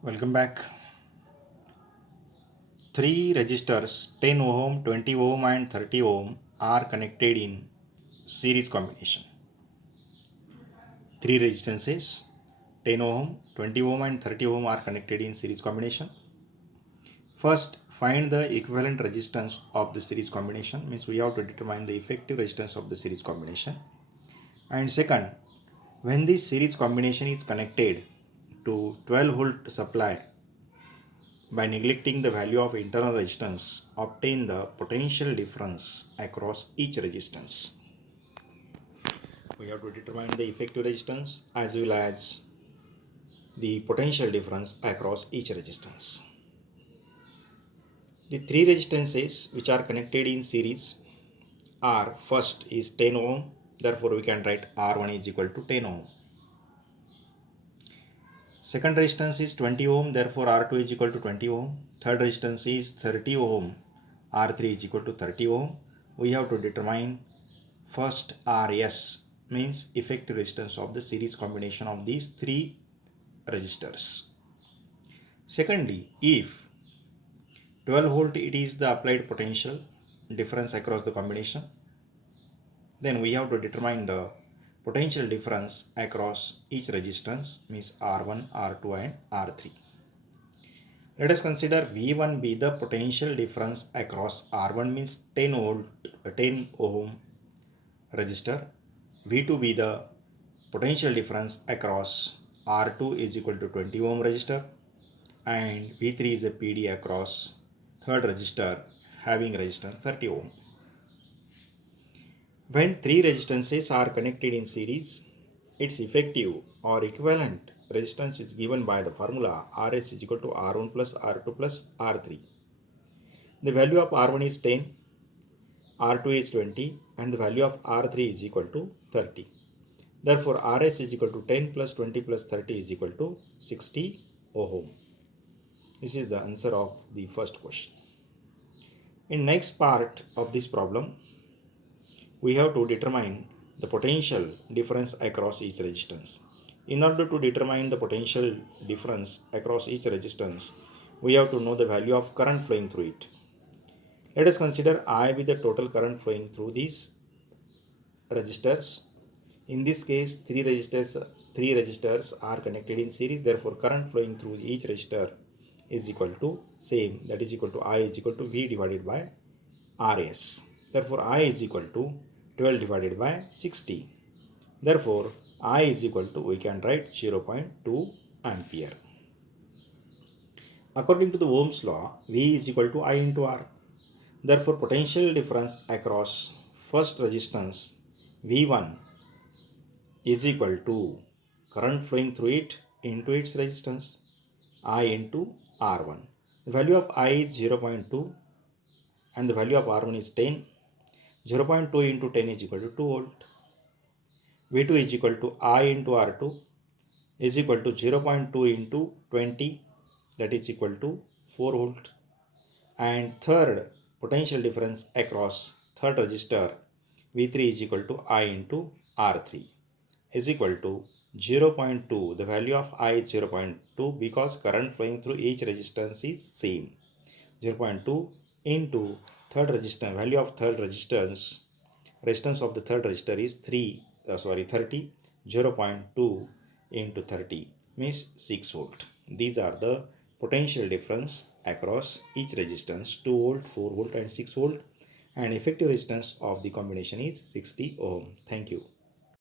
Welcome back. Three resistors 10 ohm, 20 ohm and 30 ohm are connected in series combination. Three resistances 10 ohm, 20 ohm and 30 ohm are connected in series combination. First, find the equivalent resistance of the series combination, means we have to determine the effective resistance of the series combination. And second, when this series combination is connected to 12 volt supply, by neglecting the value of internal resistance, obtain the potential difference across each resistance. We have to determine the effective resistance as well as the potential difference across each resistance. The three resistances which are connected in series are, first is 10 ohm, therefore we can write R1 is equal to 10 ohm. Second resistance is 20 ohm, therefore R2 is equal to 20 ohm. Third resistance is 30 ohm, R3 is equal to 30 ohm. We have to determine first RS, means effective resistance of the series combination of these three resistors. Secondly, if 12 volt it is the applied potential difference across the combination, then we have to determine the potential difference across each resistance, means R1, R2 and R3. Let us consider V1 be the potential difference across R1 means 10 ohm resistor, V2 be the potential difference across R2 is equal to 20 ohm resistor, and V3 is a PD across third resistor having resistance 30 ohm. When three resistances are connected in series, its effective or equivalent resistance is given by the formula Rs is equal to R1 plus R2 plus R3. The value of R1 is 10, R2 is 20 and the value of R3 is equal to 30. Therefore, Rs is equal to 10 plus 20 plus 30 is equal to 60 ohm. This is the answer of the first question. In next part of this problem, we have to determine the potential difference across each resistance. In order to determine the potential difference across each resistance, we have to know the value of current flowing through it. Let us consider I be the total current flowing through these resistors. In this case, three resistors are connected in series. Therefore, current flowing through each resistor is equal to same, that is equal to I is equal to V divided by Rs. Therefore, I is equal to 12 divided by 60. Therefore, I is equal to, we can write 0.2 ampere. According to the Ohm's law, V is equal to I into R. Therefore, potential difference across first resistance V1 is equal to current flowing through it into its resistance I into R1. The value of I is 0.2 and the value of R1 is 10. 0.2 into 10 is equal to 2 volt. V2 is equal to I into R2 is equal to 0.2 into 20, that is equal to 4 volt. And third potential difference across third resistor V3 is equal to I into R3 is equal to 0.2. The value of I is 0.2 because current flowing through each resistance is same. 0.2 into third resistor, value of third resistance of the third resistor is 30. 0.2 into 30 means 6 volt. These are the potential difference across each resistance 2 volt, 4 volt and 6 volt, and effective resistance of the combination is 60 ohm. Thank you.